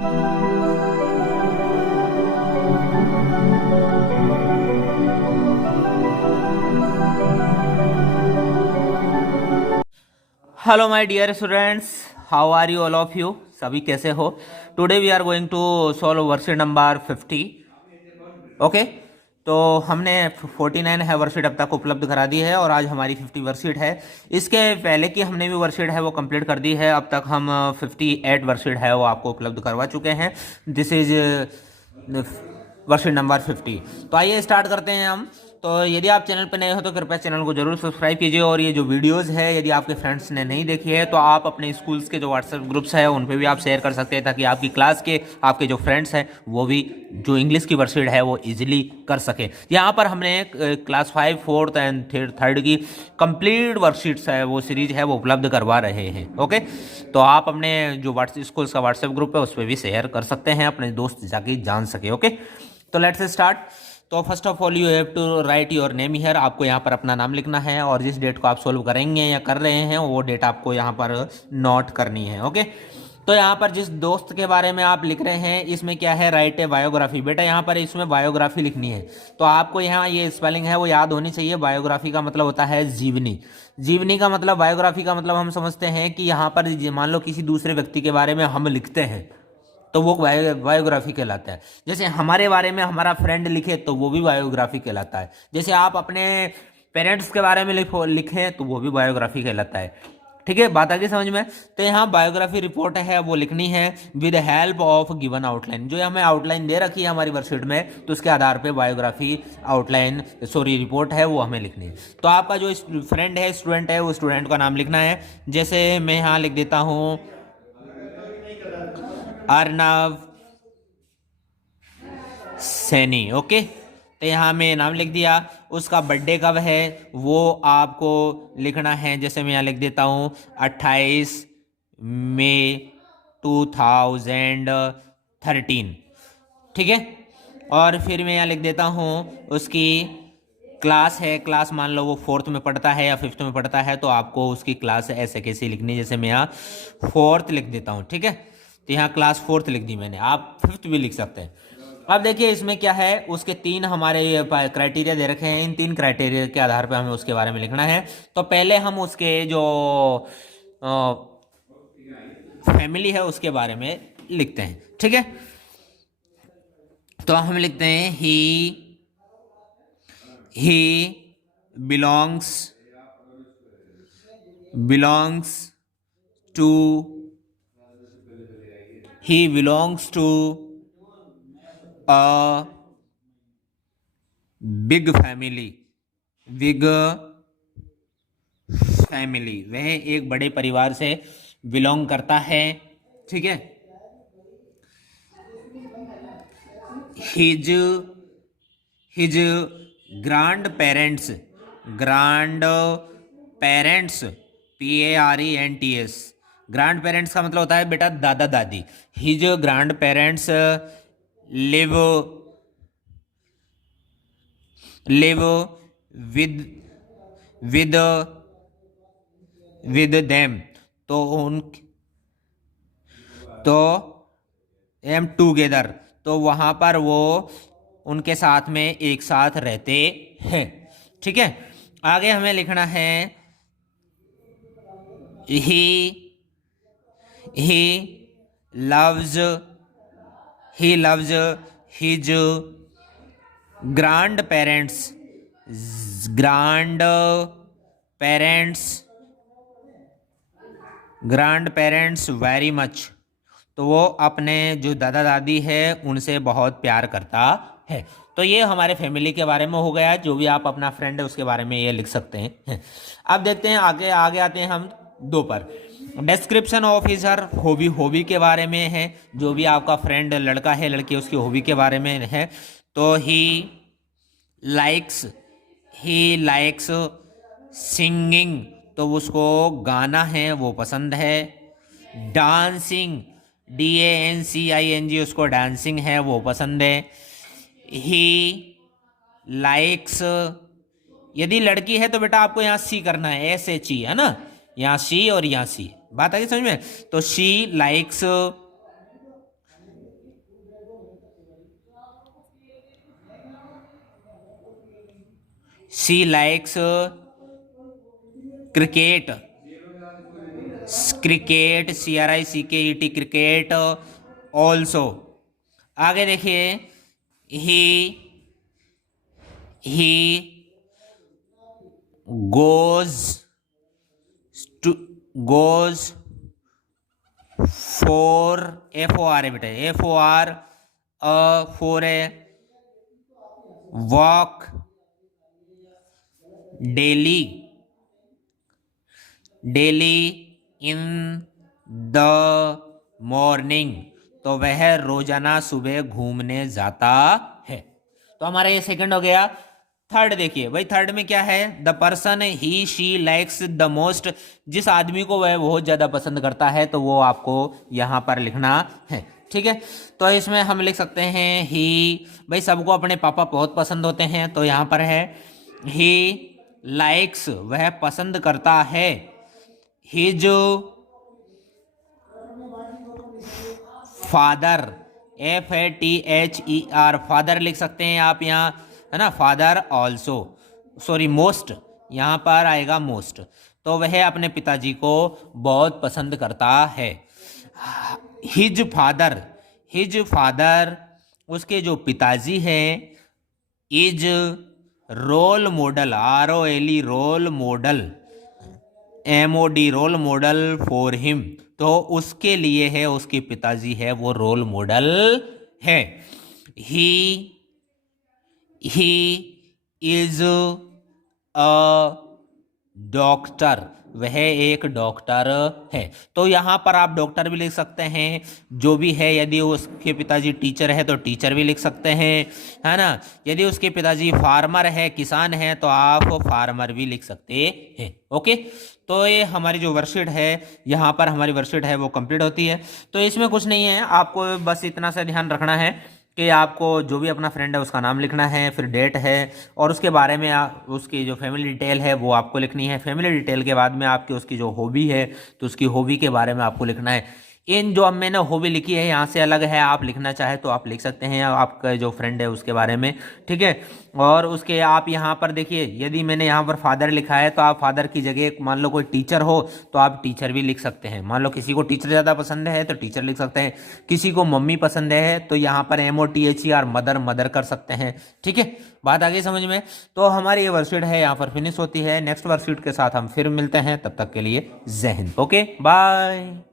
Hello my dear students, how are you all of you? सभी कैसे हो? Today we are going to solve worksheet number 50। Okay, तो हमने 49 है worksheet अब तक उपलब्ध करा दी है और आज हमारी 50 वर्कशीट है। इसके पहले की हमने भी वर्कशीट है वो कंप्लीट कर दी है। अब तक हम 58 वर्कशीट है वो आपको उपलब्ध करवा चुके हैं। This is worksheet number 50। तो आइए स्टार्ट करते हैं हम। तो यदि आप चैनल पर नए हो तो कृपया चैनल को जरूर सब्सक्राइब कीजिए, और ये जो वीडियोस है यदि आपके फ्रेंड्स ने नहीं देखी है तो आप अपने स्कूल्स के जो व्हाट्सएप ग्रुप्स है उन पे भी आप शेयर कर सकते हैं, ताकि आपकी क्लास के आपके जो फ्रेंड्स हैं वो भी जो इंग्लिश की वर्कशीट है वो इजीली कर सके। यहाँ पर हमने क्लास 5, 4th एंड 3rd की कंप्लीट वर्कशीट्स है वो सीरीज है वो उपलब्ध करवा रहे हैं। ओके, तो आप अपने जो स्कूल्स का व्हाट्सएप ग्रुप है उस पर भी शेयर कर सकते हैं, अपने दोस्त जाके जान सके। ओके, तो लेट्स स्टार्ट। तो first of all you have to write your name here. आपको यहाँ पर अपना नाम लिखना है और जिस डेट को आप सोल्व करेंगे या कर रहे हैं वो डेट आपको यहाँ पर नोट करनी है। ओके, तो यहाँ पर जिस दोस्त के बारे में आप लिख रहे हैं इसमें क्या है, राइट ए बायोग्राफी। बेटा यहाँ पर इसमें बायोग्राफी लिखनी है, तो आपको यहाँ ये स्पेलिंग है वो याद होनी चाहिए। बायोग्राफी का मतलब होता है जीवनी। जीवनी का मतलब, बायोग्राफी का मतलब हम समझते हैं कि यहाँ पर मान लो किसी दूसरे व्यक्ति के बारे में हम लिखते हैं तो वो बायोग्राफी कहलाता है। जैसे हमारे बारे में हमारा फ्रेंड लिखे तो वो भी बायोग्राफी कहलाता है। जैसे आप अपने पेरेंट्स के बारे में लिखें तो वो भी बायोग्राफी कहलाता है। ठीक है, बात आगे समझ में? तो यहाँ बायोग्राफी रिपोर्ट है वो लिखनी है with help of given outline. जो हमें आउटलाइन दे रखी है हमारी वर्कशीट में, तो उसके आधार पे बायोग्राफी आउटलाइन रिपोर्ट है वो हमें लिखनी है। तो आपका जो फ्रेंड है, स्टूडेंट है, वो स्टूडेंट का नाम लिखना है। जैसे मैं यहाँ लिख देता हूँ अर्नव सैनी। ओके, तो यहाँ मैं नाम लिख दिया। उसका बर्थडे कब है वो आपको लिखना है। जैसे मैं यहाँ लिख देता हूँ 28 मई 2013। ठीक है, और फिर मैं यहाँ लिख देता हूँ उसकी क्लास है। क्लास मान लो वो 4th में पढ़ता है या 5th में पढ़ता है, तो आपको उसकी क्लास ऐसे कैसे लिखनी है। जैसे मैं यहाँ 4th लिख देता हूँ। ठीक है, तो यहाँ क्लास 4th लिख दी मैंने, आप 5th भी लिख सकते हैं। अब देखिए इसमें क्या है, उसके 3 हमारे क्राइटेरिया दे रखे हैं। इन 3 क्राइटेरिया के आधार पर हमें उसके बारे में लिखना है। तो पहले हम उसके जो फैमिली है उसके बारे में लिखते हैं। ठीक है, तो हम लिखते हैं he belongs to a big family। वह एक बड़े परिवार से बिलोंग करता है। ठीक है, his grandparents parents grand parents का मतलब होता है बेटा दादा दादी। His grand parents live with them. तो एम टूगेदर, तो वहां पर वो उनके साथ में एक साथ रहते हैं। ठीक है, आगे हमें लिखना है he loves his grandparents very much। तो वो अपने जो दादा दादी है उनसे बहुत प्यार करता है। तो ये हमारे फैमिली के बारे में हो गया। जो भी आप अपना फ्रेंड है उसके बारे में ये लिख सकते हैं। अब देखते हैं आगे आते हैं हम 2 पर। Description of his her hobby के बारे में है। जो भी आपका फ्रेंड लड़का है लड़की उसकी हॉबी के बारे में है। तो ही लाइक्स सिंगिंग, तो उसको गाना है वो पसंद है। डांसिंग DANCING, उसको डांसिंग है वो पसंद है। ही लाइक्स, यदि लड़की है तो बेटा आपको यहाँ सी करना है, SHE है ना, यहाँ सी और यहाँ सी। बात आ गई समझ में? तो she likes she likes cricket, cricket CRICKET cricket also. आगे देखिए, he goes to, goes for, FOR है बेटा, FOR for a walk daily, daily in the morning, तो वह रोजाना सुबह घूमने जाता है। तो हमारा ये सेकंड हो गया। थर्ड देखिए भाई, थर्ड में क्या है, the person he she likes the most, जिस आदमी को वह बहुत ज्यादा पसंद करता है, तो वो आपको यहां पर लिखना है। ठीक है, तो इसमें हम लिख सकते हैं ही, भाई सबको अपने पापा बहुत पसंद होते हैं, तो यहां पर है ही लाइक्स, वह पसंद करता है, हिज फादर, FATHER, फादर लिख सकते हैं आप यहाँ, है ना, फादर ऑल्सो, सॉरी मोस्ट, यहाँ पर आएगा मोस्ट, तो वह अपने पिताजी को बहुत पसंद करता है। हिज फादर, हिज फादर, उसके जो पिताजी हैं, is role model, ROLE role model, MOD role model for him, तो उसके लिए है, उसके पिताजी है वो रोल मॉडल है। ही इज अ डॉक्टर, वह एक डॉक्टर है, तो यहां पर आप डॉक्टर भी लिख सकते हैं, जो भी है, यदि उसके पिताजी टीचर है तो टीचर भी लिख सकते हैं, है ना, यदि उसके पिताजी फार्मर है, किसान है, तो आप फार्मर भी लिख सकते हैं। ओके, तो ये हमारी जो वर्कशीट है, यहाँ पर हमारी वर्कशीट है वो कंप्लीट होती है। तो इसमें कुछ नहीं है, आपको बस इतना सा ध्यान रखना है कि आपको जो भी अपना फ्रेंड है उसका नाम लिखना है, फिर डेट है, और उसके बारे में उसकी जो फैमिली डिटेल है वो आपको लिखनी है। फैमिली डिटेल के बाद में आपकी उसकी जो हॉबी है, तो उसकी हॉबी के बारे में आपको लिखना है। इन जो अब मैंने हॉबी लिखी है यहाँ से अलग है, आप लिखना चाहे तो आप लिख सकते हैं आपका जो फ्रेंड है उसके बारे में। ठीक है, और उसके आप यहाँ पर देखिए, यदि मैंने यहाँ पर फादर लिखा है, तो आप फादर की जगह मान लो कोई टीचर हो तो आप टीचर भी लिख सकते हैं। मान लो किसी को टीचर ज़्यादा पसंद है तो टीचर लिख सकते हैं, किसी को मम्मी पसंद है तो यहाँ पर MOTHER मदर, मदर कर सकते हैं। ठीक है, बात आ गई समझ में। तो हमारी ये वर्कशीट है यहाँ पर फिनिश होती है। नेक्स्ट वर्कशीट के साथ हम फिर मिलते हैं, तब तक के लिए जय हिंद। Okay, bye.